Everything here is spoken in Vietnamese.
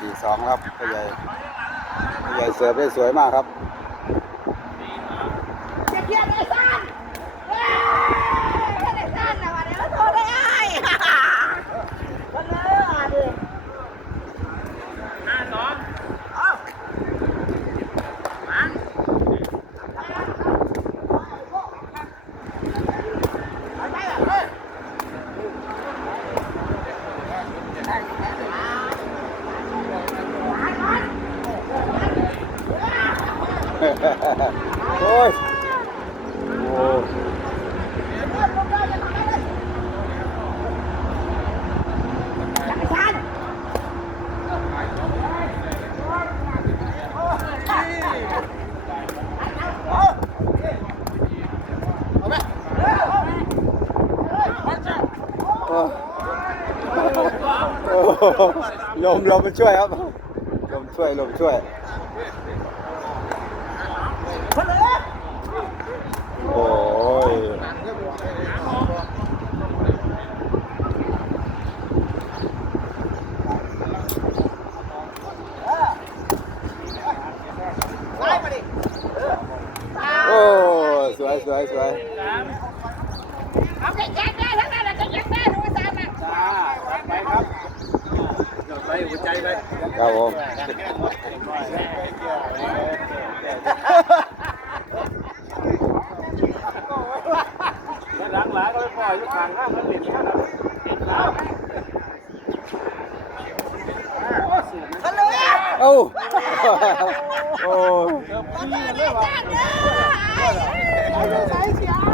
สี่สองครับพ่ใหญ่พ่ใหญ่เสิร์ฟได้สวยมากครับ thôi lồm lồm chuỗi lắm lồm chuỗi lồm chuỗi Xoay, xoay. Ừ. cười cười Chào ông. Oh. Oh. 大家一起啊！